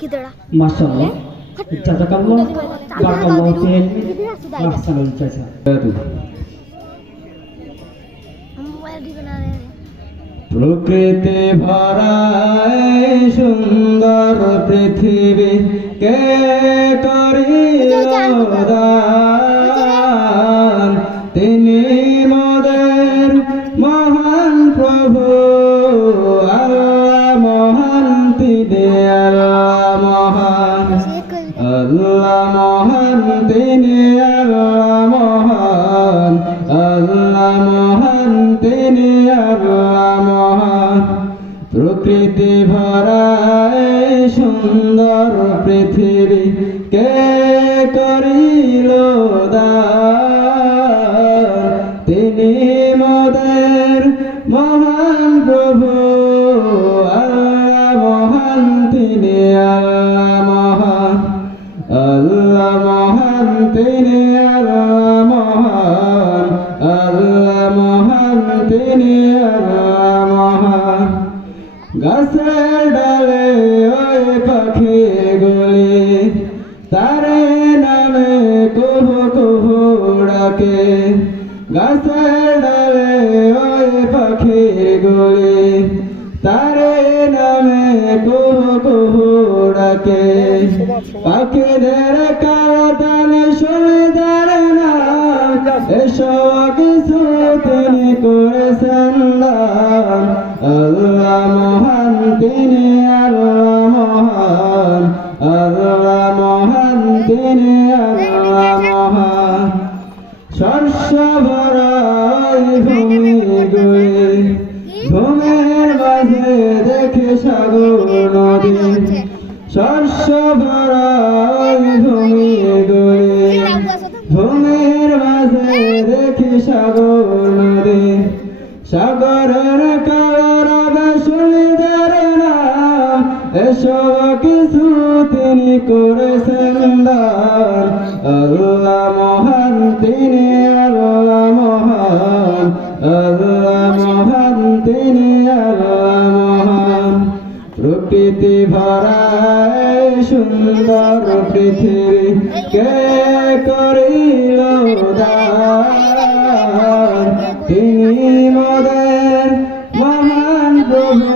masyaallah jazakallah barakallahu fiik ahsanul jazaa প্রকৃতি ভরা এই সুন্দর পৃথিবী কে করিল দান তিনি মোদের মহান প্রভু আল্লাহ মহান তিনি আল্লাহ মহান আল্লাহ মহান তিনি আল্লাহ মহান আল্লাহ মহান তিনি আল্লাহ মহান প্রকৃতি ভরা এই সুন্দর পৃথিবী কে করিল দান তিনি মোদের মহান প্রভু আল্লাহ মহান তিনি আল্লাহ মহান আল্লাহ মহান তিনি আল্লাহ মহান আল্লাহ মহান তিনি আল্লাহ মহান গাছের ডালে ওই পাখির গলি তারে নামে কুহু কুহু ডাকে গাছের ডালে ওই পাখির গলি তারে নামে কুহু কুহু ডাকে পাখিদের কারণে শুনে দাঁড়ে না এসব কিছু তিনি করেছেন দান আল্লাহ মহান তিনি আল্লাহ মহান আল্লাহ মহান তিনি আল্লাহ মহান শস্য ভরা ভূমি গুলি ভূমির মাঝে দেখে সাগর নদী শস্য ভরা ভূমি গুলি ভূমির মাঝে দেখি সাগর নদী সাগরের কারণ শুনে দাঁড়ে না এসব কিছু তিনি করেছেন দান আল্লাহ মহান তিনি আল্লাহ মহান আল্লাহ মহান তিনি আল্লাহ মহান প্রকৃতি ভরা সুন্দর পৃথিবী কে করিল দান তিনি মোদের মহান প্রভু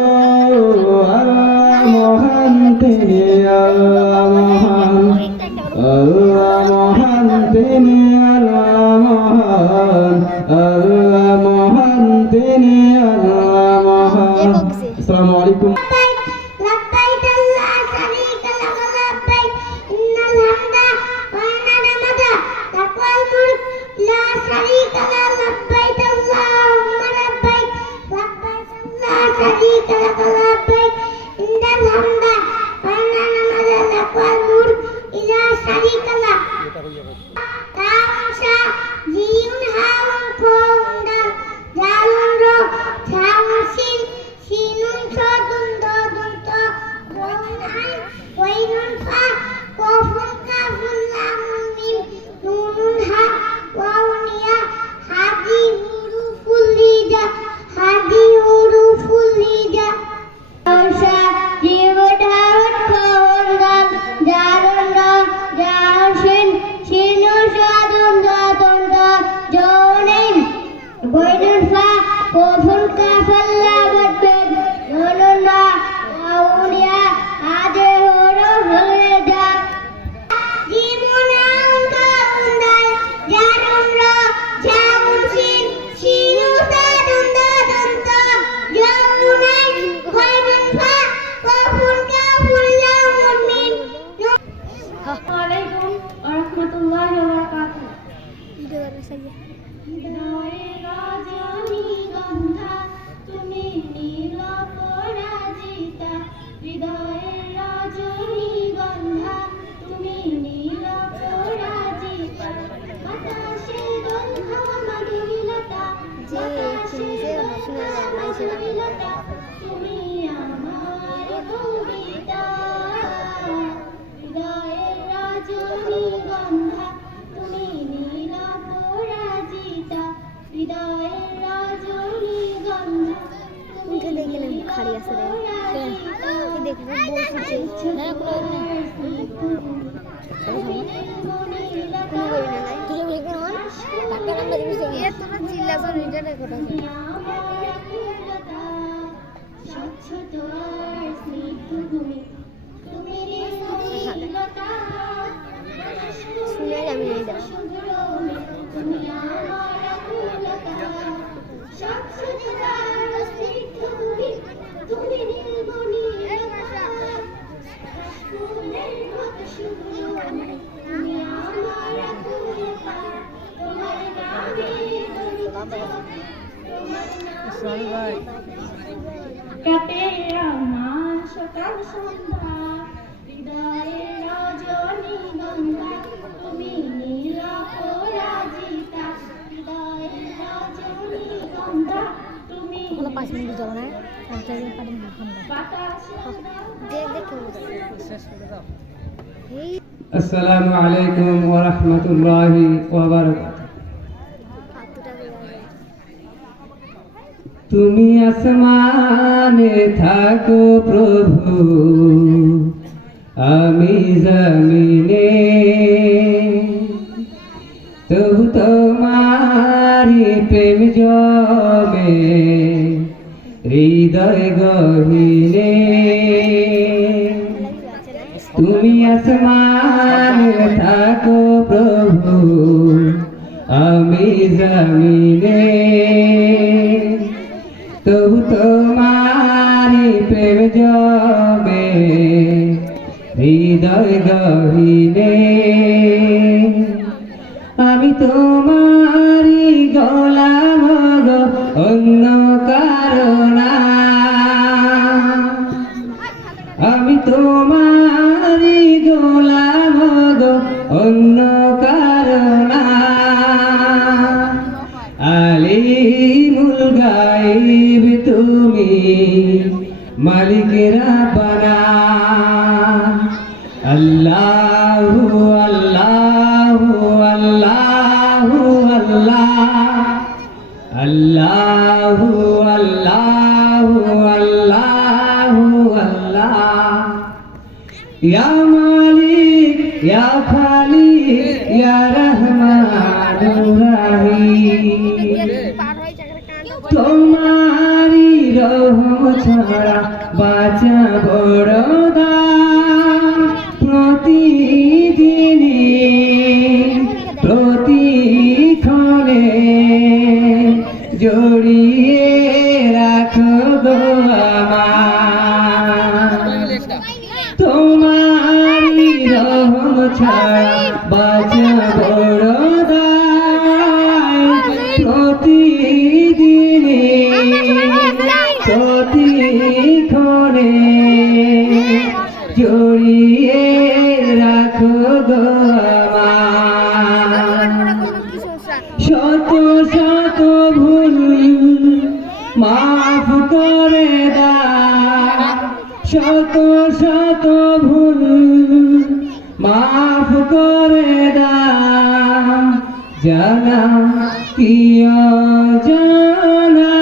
আল্লাহ মহান তিনি আল্লাহ মহান আল্লাহ মহান তিনি আল্লাহ মহান আল্লাহ মহান তিনি আল্লাহ মহান আসসালামু আলাইকুম খাড়ি আছে রে দেখবে বলছি কাটে আমার সকাল সন্ধ্যা হৃদয়ের রজনীগন্ধা তুমি নীল পরাজিতা হৃদয়ের রজনীগন্ধা তুমি 5 মিনিট যাবে না আসসালামু আলাইকুম ওয়া রাহমাতুল্লাহি ওয়া বারাকাতুহু। তুমি আসমানে থাকো প্রভু, আমি জমিনে, তবু তোমারি প্রেম জমে হৃদয় গহীনে। তুমি আসমানে থাকো প্রভু, আমি জমিনে, তবু তোমারি প্রেম জমে হৃদয় গহীনে। আমি তোমারি গোলাম গো, অন্য কারো না। আমি তোমারি গোলাম গো, অন্য কারো না। আলিমুল গায়ব তুমি, মালিক রাব্বানা। আল্লাহু আল্লাহু আল্লাহু আল্লাহ, আল্লাহু আল্লাহু আল্লাহু আল্লাহ। ইয়া মালিক ইয়া খালিক ইয়া রহমানুর রহিম। তোমারি রহম ছাড়া বাঁচা বড় দাম। প্রতিদিনই প্রতিক্ষণে জড়িয়ে রাখো গো আমার। তোমারি রহম ছাড়া বাঁচা বড় দাম। প্রতিদিনই প্রতিক্ষণে জড়িয়ে রাখো গো আমার। শত শত ভুল মাফ করে দাও, শত শত ভুল মাফ করে দাও। জানা কি অজানা,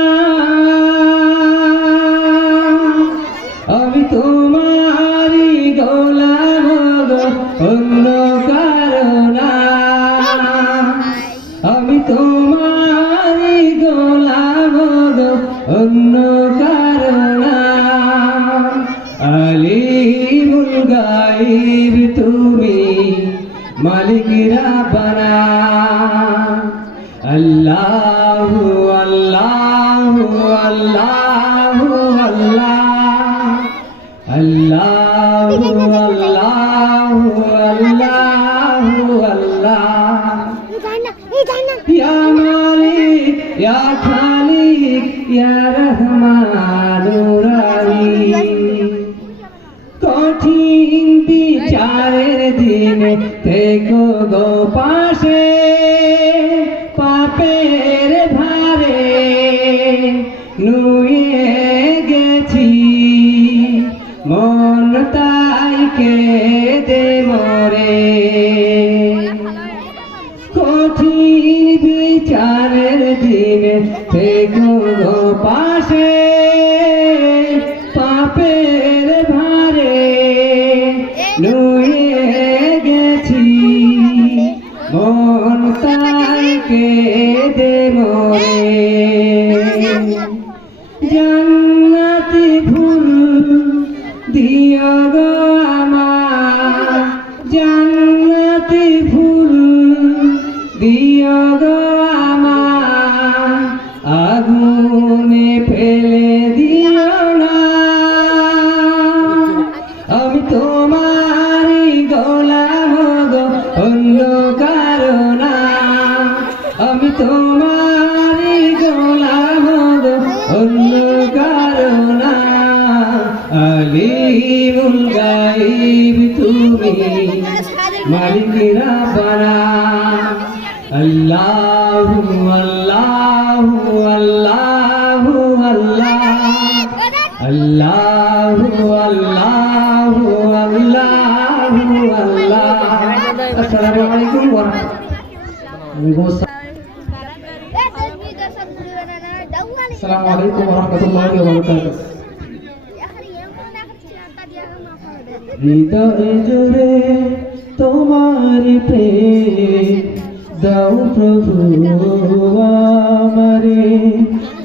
আমি তোমারি গোলাম গো, অন্য কারো না। আমি তোমারি গোলাম গো, অন্য কারো না। আলিমুল গায়ব তুমি, মালিক রাব্বানা। আল্লাহু আল্লাহু আল্লাহু আল্লাহ, আল্লাহু আল্লাহু আল্লাহু আল্লাহ। ইয়া মালিক ইয়া খালিক ইয়া রহমানুর রহিম। কঠিন বিচারের দিনে থেকো গো পাশে, পাপের ভারে নুয়ে গেছি মন, তাই কেঁদে মরে। কঠিন বিচারের দিনে থেকো গো পাশে, পাপের ভারে নুয়ে গেছি অন্য কারো না, আমি তোমারই গোলাম গো, অন্য কারো না। আলিমুল গায়ব তুমি, মালিক রাব্বানা। আল্লাহু আল্লাহু আল্লাহু আল্লাহ, আল্লাহু আল্লাহু আল্লাহু আল্লাহ। আসসালামু আলাইকুম ওয়া রাহমাতুল্লাহ। আসসালামু আলাইকুম ওয়া রাহমাতুল্লাহি ওয়া বারাকাতুহু। হৃদয় জুড়ে তোমার প্রেম দাও প্রভু আমারে,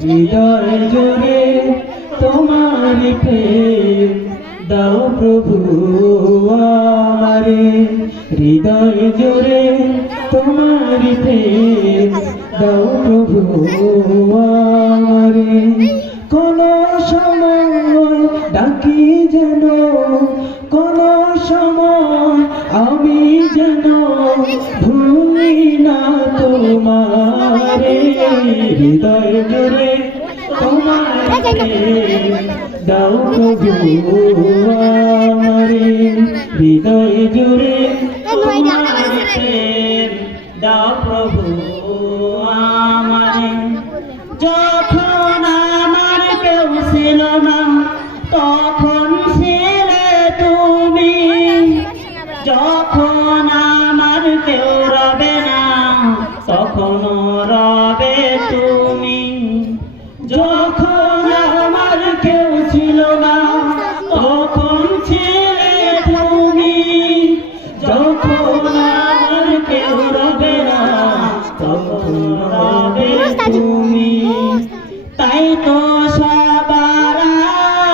হৃদয় জুড়ে তোমার প্রেম দাও প্রভু আমারে, হৃদয় জুড়ে তোমার প্রেম দাও প্রভু আমারে। কোন সময় ডাকি যেন, কোন সময় আমি যেন ভুলি না তোমারে, হৃদয় জুড়ে তোমার দাও প্রভু আমারে, হৃদয় জুড়ে তোমার দাও প্রভু আমারে। যখন আমার কেউ ছিল না তখন ছিলে তুমি, যখন আমার কেউ রবে না তখন রবে তুমি, যখন আমার কেউ ছিল না তখন ছিলে তুমি, যখন আমার কেউ রবে না তখন রবে তুমি। তাই তো সবার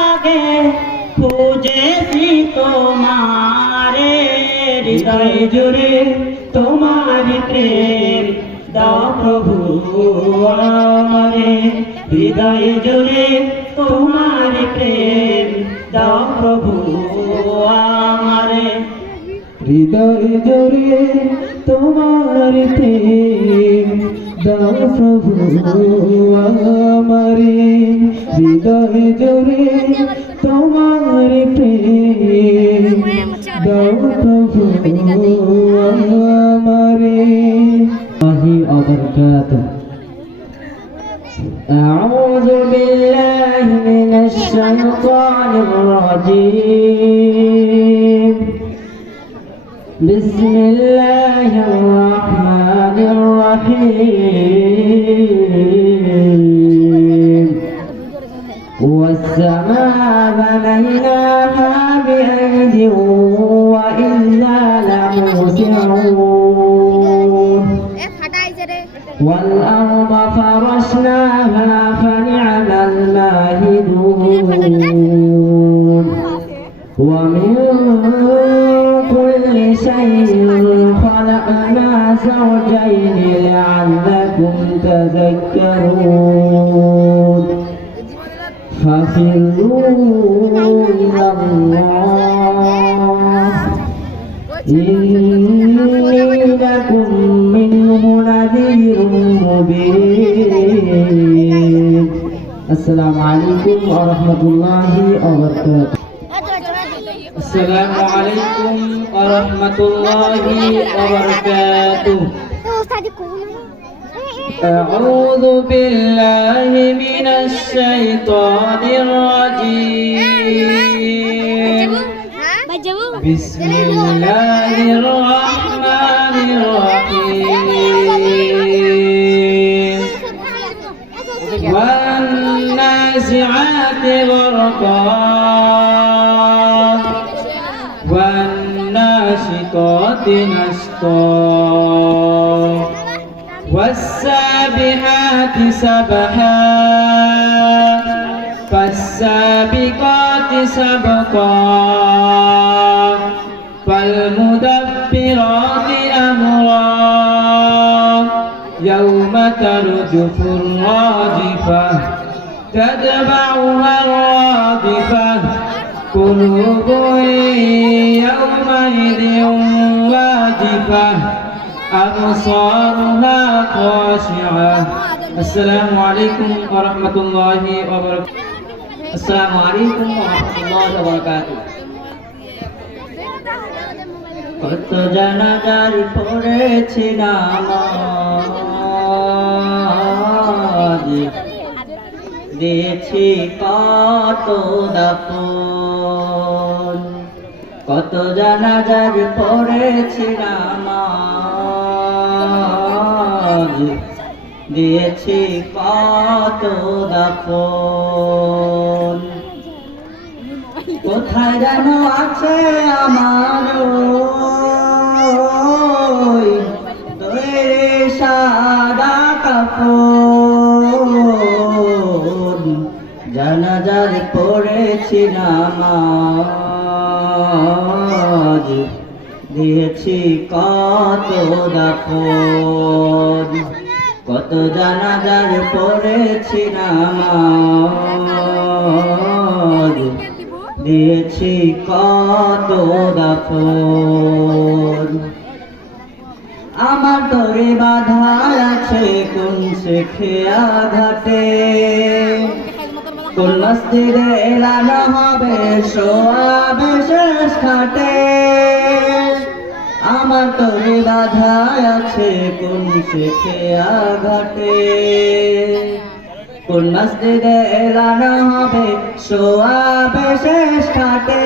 আগে খুঁজেছি তোমারে, হৃদয় জুড়ে তোমার প্রেম দাও প্রভু আমারে, হৃদয় জুড়ে তোমার প্রেম দাও প্রভু আমারে, হৃদয় জুড়ে তোমার প্রেম দাও প্রভু আমারে, হৃদয় জুড়ে তোমার প্রেম দাও প্রভু আমারে। أعوذ بالله من الشيطان الرجيم. بسم الله الرحمن الرحيم. والسماء بنيناها بأيد وإنا لموسعون، والأرض فرشناها فنعم الماهدون، ومن كل شيء خلقنا زوجين لعلكم تذكرون. ففروا إلى الله إني لكم منه نذير مبين. السلام عليكم ورحمة الله وبركاته. السلام عليكم ورحمة الله وبركاته. أعوذ بالله من الشيطان الرجيم. بسم الله الرحمن الرحيم. والنازعات غرقا والناشطات نشطا والسابحات سبحا فالسابقات سبقا فالمدبرات أمرا يوم ترجف الراجفة تتبعها الرادفة قلوب يومئذ واجفة أبصارها خاشعة. السلام عليكم ورحمة الله وبركاته. السلام عليكم ورحمة الله وبركاته. কত জানাজার পড়েছি নামাজ, দিয়েছি কত দাফন। কত জানাজার পড়েছি নামাজ, দিয়েছি কত দাফন। কোথায় যেন আছে আমার তৈরি সাদা কাপড়, জানাজার পড়েছি নামাজ, দিয়েছি কত দাফন। কত জানাজার পড়েছি নামাজ, দিয়েছি কত দাফন। আমার তরে বাধা আছে কোন শেখে আঘাতে, কোন মসজিদে এলানো হবে সোয়াবে শেষ খাটে। আমার তরে বাধা আছে কোন শেখে আঘাতে, কোন মসজিদে এলানো হবে সোয়াবে শেষ খাটে।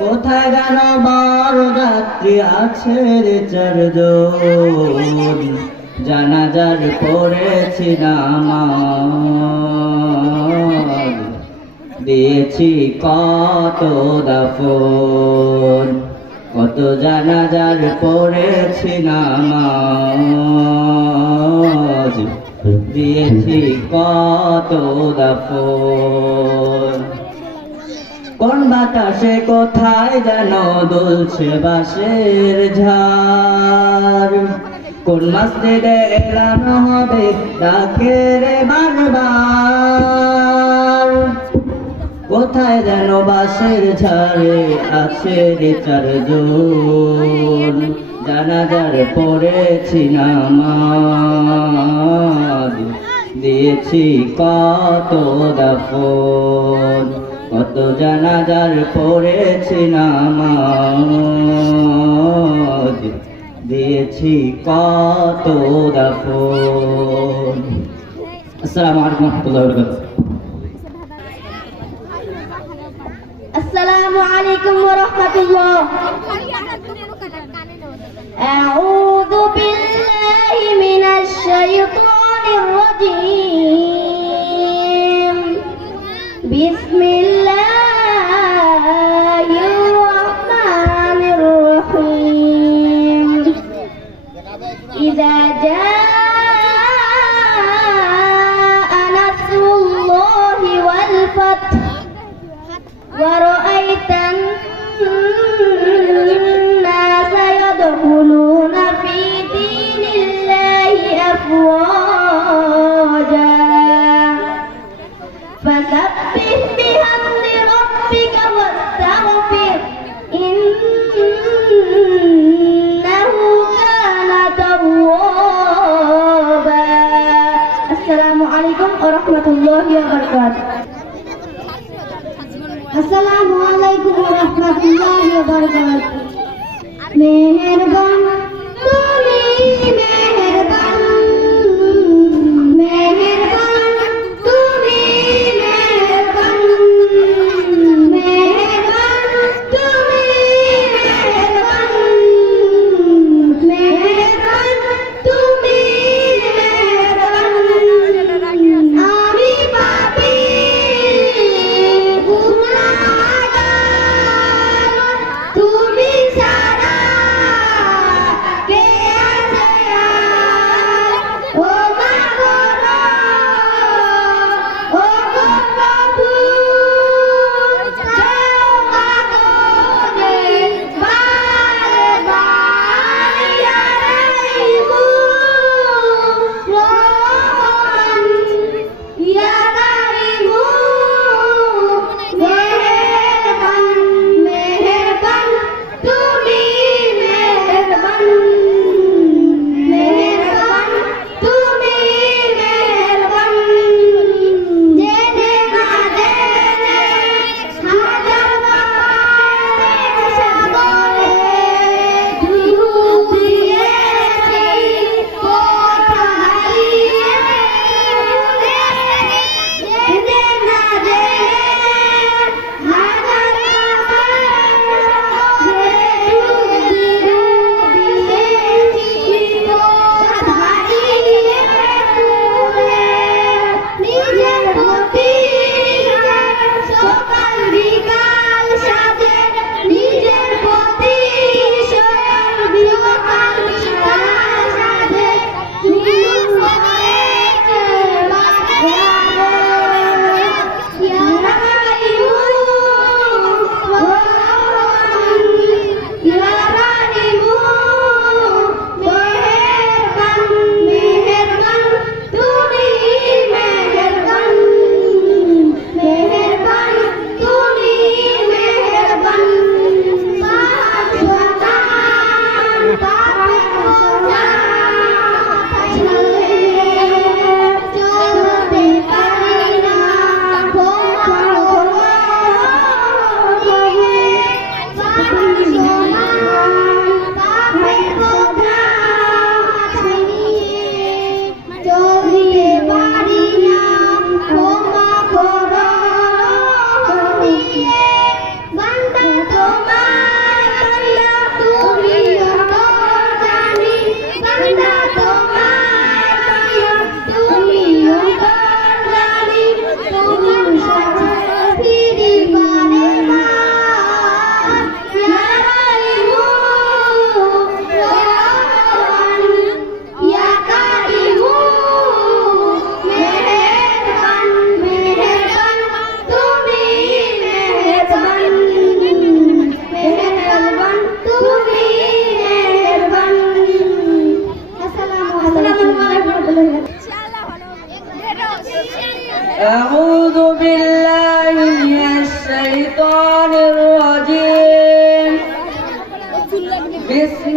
কোথায় যেন বড় যাত্রী আছে রে চারজন, জানাজার পড়েছি নামাজ, দিয়েছি কত দাফন। কত জানাজার পড়েছি নামাজ, দিয়েছি কত দাফন। কোন বাতাসে কোথায় যেন দুলছে বাঁশের ঝাড়, কোন মসজিদে এলানো হবে ডাকের বারবার। কোথায় যেন বাঁশের ঝাড়ে আছে রে চারজন, জানাজার পড়েছি নামাজ, দিয়েছি কত দাফন। কত জানাজার পড়েছি নামাজ, দিয়েছি কত দাফন। আসসালামু আলাইকুম ওয়া রাহমাতুল্লাহি ওয়া বারাকাতুহু। السلام عليكم ورحمة الله. أعوذ بالله من الشيطان الرجيم. بسم الله الرحمن الرحيم. إذا جاء نصر الله والفتح ورأيت الناس يدخلون في دين الله أفواجا فسبح بحمد ربك واستغفر إنه كان توابا. السلام عليكم ورحمة الله وبركاته. আসসালামু আলাইকুম ওয়া রাহমাতুল্লাহি ওয়া বারাকাতুহু। মেহেরবান তুমি মেহেরবান, মেহেরবান তুমি মেহেরবান, মেহেরবান তুমি মেহেরবান, মেহেরবান তুমি মেহেরবান। আমি পাপী গুনাহগার,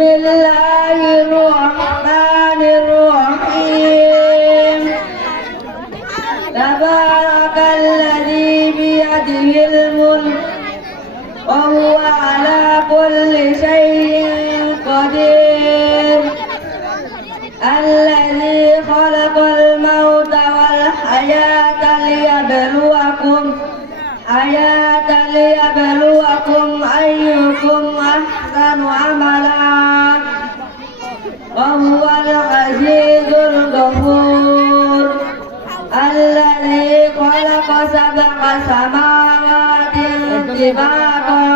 الله الرحمن الرحيم تبارك الذي بيده الملك وهو على كل شيء قدير الذي خلق الموت والحياة ليبلوكم أيكم أحسن عملا وهو العزيز الغفور الذي خلق 7 سماوات طباقا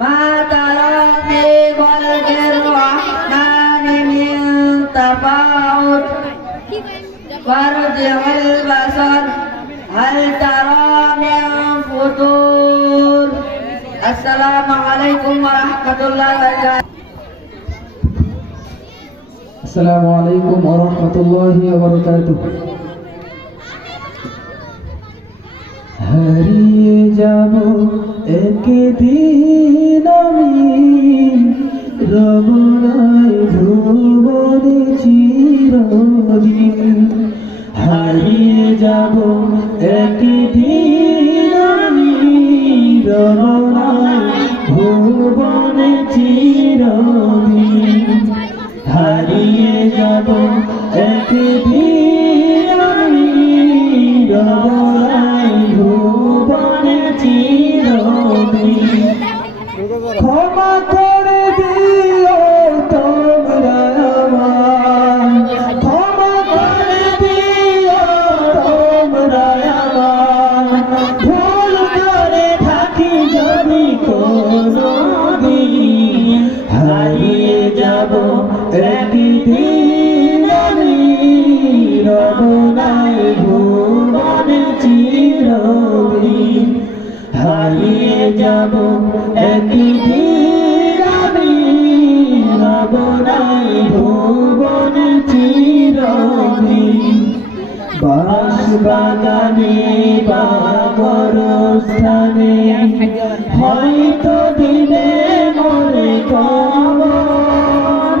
ما ترى في خلق الرحمن من تفاوت فارجع البصر هل ترى من فطور السلام عليكم ورحمة الله وبركاته আসসালামু আলাইকুম ওয়া রাহমাতুল্লাহি ওয়া বারাকাতুহু। হারিয়ে যাব একদিন আমি রবনায় ভুবনে চিরদিন। হারিয়ে যাব একদিন আমি রবনায় ভুবনে চিরদিন। হারিয়ে যাব একদিন আমি রবনায় ভুবনে চিরদিন। ক্ষমা করে দিও তোমরা আমায়, ক্ষমা করে দিও তোমরা আমায়। ভুল করে থাকি যদি কোনদিন, হারিয়ে যাব একদিন আমি রবনায় ভুবনে চিরদিন। হারিয়ে যাব একদিন আমি রবনায় ভুবনে চিরদিন। বাঁশবাগানে বা গোরস্থানে হয়তো দিলে মরে কবর।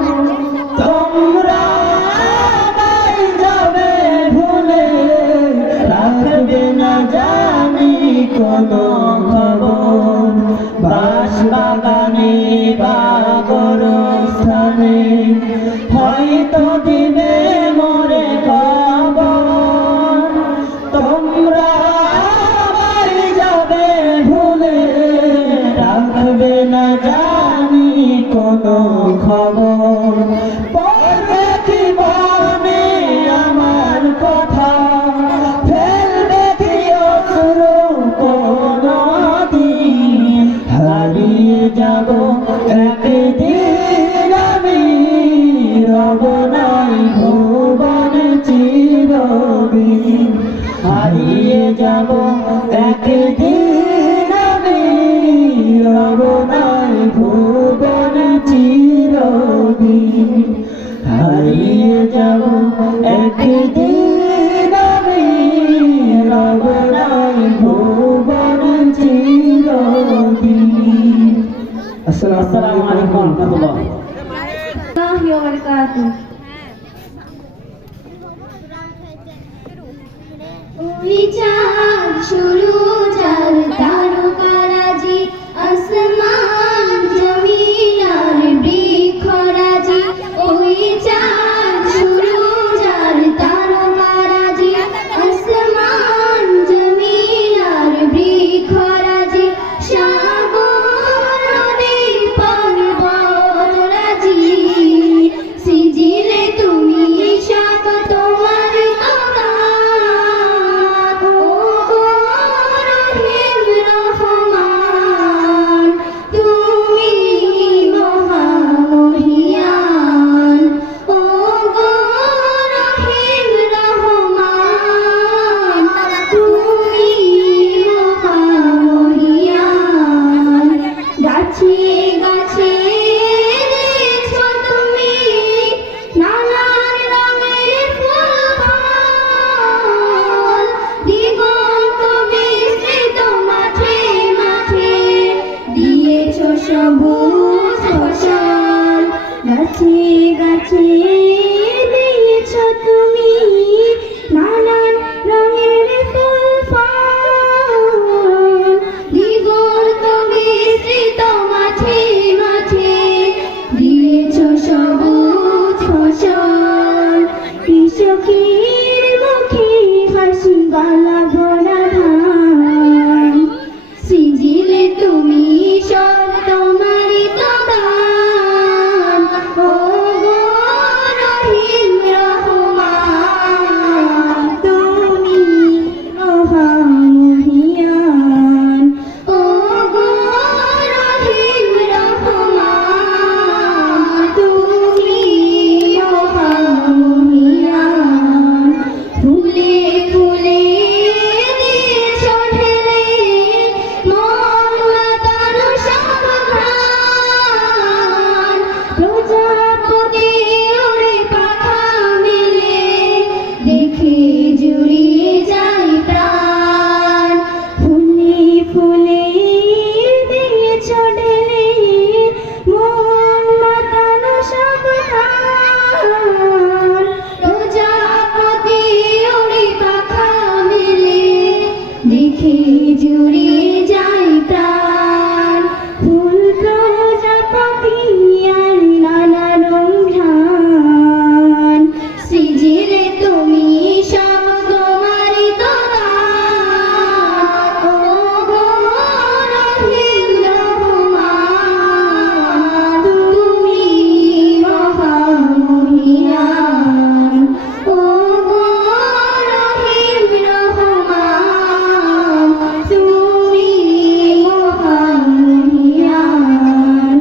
তোমরা আমায় যাবে ভুলে, রাখবে না জানি কোনো খবর। বাঁশবাগানে বা গোরস্থানে হয়তো দিলে মরে কবর। তোমরা আমায় যাবে ভুলে, রাখবে না জানি কোনো খবর। পড়বে কি মনে আমার কথা, ফেলবে কি অশ্রু কোনদিন। হারিয়ে যাব একদিন আমি রবনায় ভুবনে চিরদিন। হারিয়ে যাব একদিন আমি রবনায় ভুবনে চিরদিন। হারিয়ে যাব একদিন আমি রবনায় ভুবনে চিরদিন। আসসালামু আলাইকুম ওয়া রাহমাতুল্লাহ। ওই চাঁদ শুরু যার তারকারাজি, আসমান জমিন আর বৃক্ষরাজি। ওই চাঁদ শুরু যার তারকারাজি, আসমান জমিন আর বৃক্ষরাজি। সাগর নদী পর্বতরাজি, সিজিলে তুমি সব তোমার কাঁদাত। ও গো রহিম রহমান, তুমি মহামহিয়ান। ও গো রহিম রহমান, তুমি মহামহিয়ান। গাছে গাছে দিয়েছ তুমি নানান রঙের ফুল, দিগন্ত বিস্তৃত মাঠে মাঠে দিয়েছ সবুজ ফসল। গাছে গাছে দিয়েছ তুমি নানান রঙের ফুল ফল দিগন্ত বিস্তৃত মাঝে মাঝে দিয়েছ সবুজ ফসল কৃষকের মুখে হাসি গলা ভরা ধান সিজিলে তুমি সব তোমারই তো দান ও গো রহিম রহমান তুমি মহামহিয়ান ও গো রহিম রহমান তুমি মহামহিয়ান ফুলে ফুলে দিয়েছ ঢেলে মন মাতানো সাবধান প্রজাপতি ওরে পাখা মেলে দেখে জুড়িয়ে যায় প্রাণ ফুলে ফুলে দিয়েছ ঢেলে মন মাতানো সাবধান প্রজাপতি ওরে পাখা মেলে দেখে জুড়িয়ে যায় প্রাণ ফুল প্রজাপতি আর নানা রং ঘ্রাণ সৃজিলে তুমি সব তোমারই তো দান ও গো রহিম রহমান তুমি মহামহিয়ান ও গো রহিম রহমান তুমি মহামহিয়ান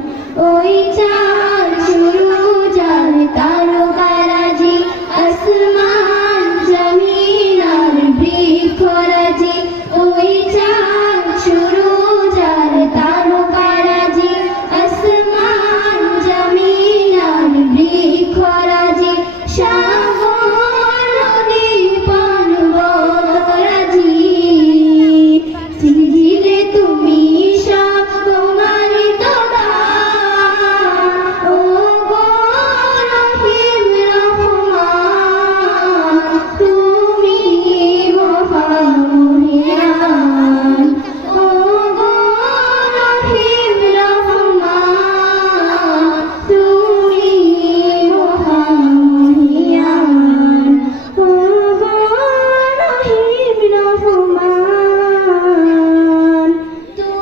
ওই চাঁদ সুরুজ আর তারকারাজি আসমান জমিন আর বৃক্ষরাজি ওই চাঁদ সুরুজ আর তারকারাজি আসমান জমিন আর বৃক্ষরাজি সাগর নদী পর্বতরাজি সিজিলে তুমি সব তোমারই তো দান ও গো রহিম রহমান তুমি মহামহিয়ান ও গো রহিম রহমান তুমি মহামহিয়ান ও গো রহিম রহমান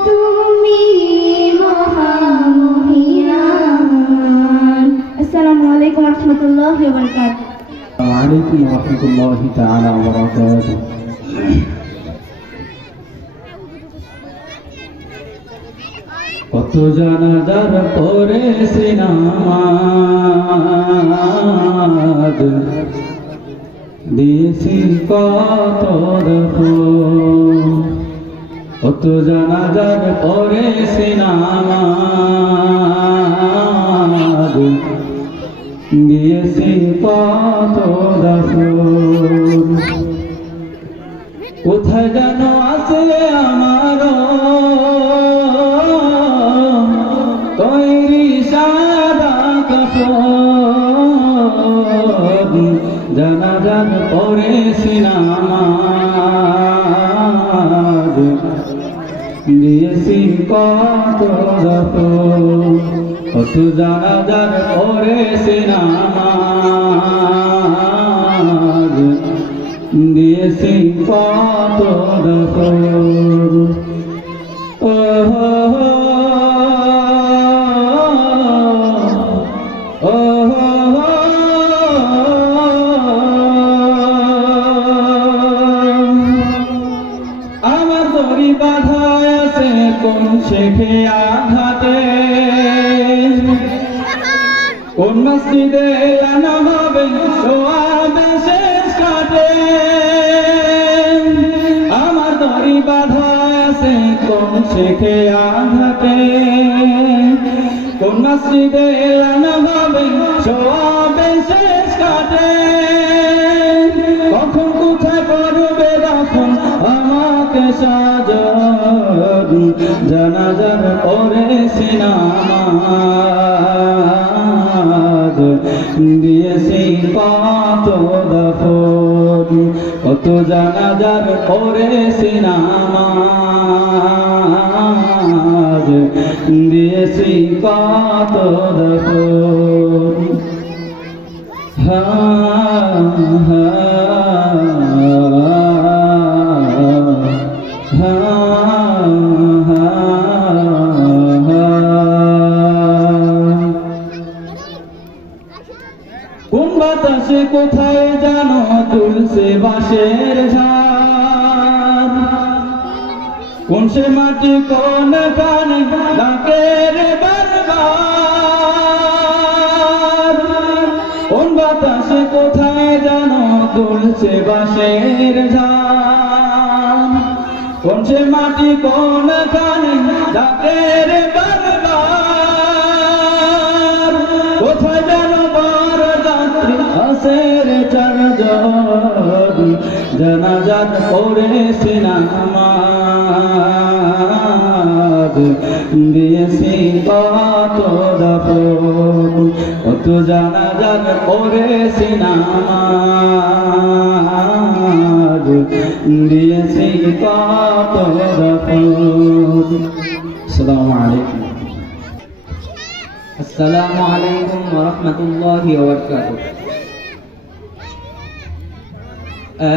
তুমি মহামহিয়ান আসসালামু আলাইকুম ওয়া রাহমাতুল্লাহি ওয়া বারাকাতুহু وعليكم ورحمة الله تعالى وبركاته কত জানাজার পড়েছি নামাজ দিয়েছি কত দফন কত জানাজার পড়েছি নামাজ দিয়েছি কত দফন কোথায় যেন আছে আমার তৈরি সাদা কাপড় জানাজার পড়েছি নামাজ দিয়েছি কত দফন কত জানাজার পড়েছি নামাজ দিয়েছি কত দফন ও আমার দড়ি বাঁধা আছে কোন শেখে আঘাতে কোন মসজিদে এলানো হবে সোয়াবে শেষ কাটে আমার দড়ি বাঁধা আছে কোন শেখে আঘাতে কোন মসজিদে এলানো হবে সোয়াবে শেষ কাটে কখন কোথায় পড়বে দাফন আমাকে সাজান জানাজার পড়েছি নামাজ কত জানাজার পড়েছি নামাজ, দিয়েছি কত দফন। হা হা হা হা। কোন বাতাসে কোথায় জানো তুলছে বাঁশের ঝাড়, কোন সে মাটি কোন কানে ডাকে রে বারবার। কোন বাতাসে কোথায় জানো তুলছে বাঁশের ঝাড়, কোন সে মাটি কোন কানে ডাকে রে বারবার। কোথায় জানো আসের চারজন, জানাজাত পড়েছি নামাজ, দিয়েছি কত দফন। কত জানাজাত পড়েছি নামাজ, দিয়েছি কত দফন। আসসালামু আলাইকুম। আসসালামু আলাইকুম ওয়া রাহমাতুল্লাহি ওয়া বারাকাতুহু।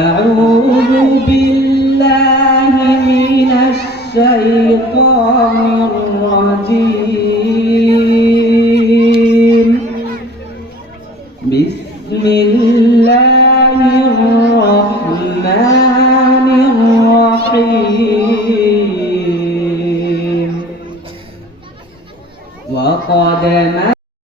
أعوذ بالله من الشيطان الرجيم. بسم الله الرحمن الرحيم. وقد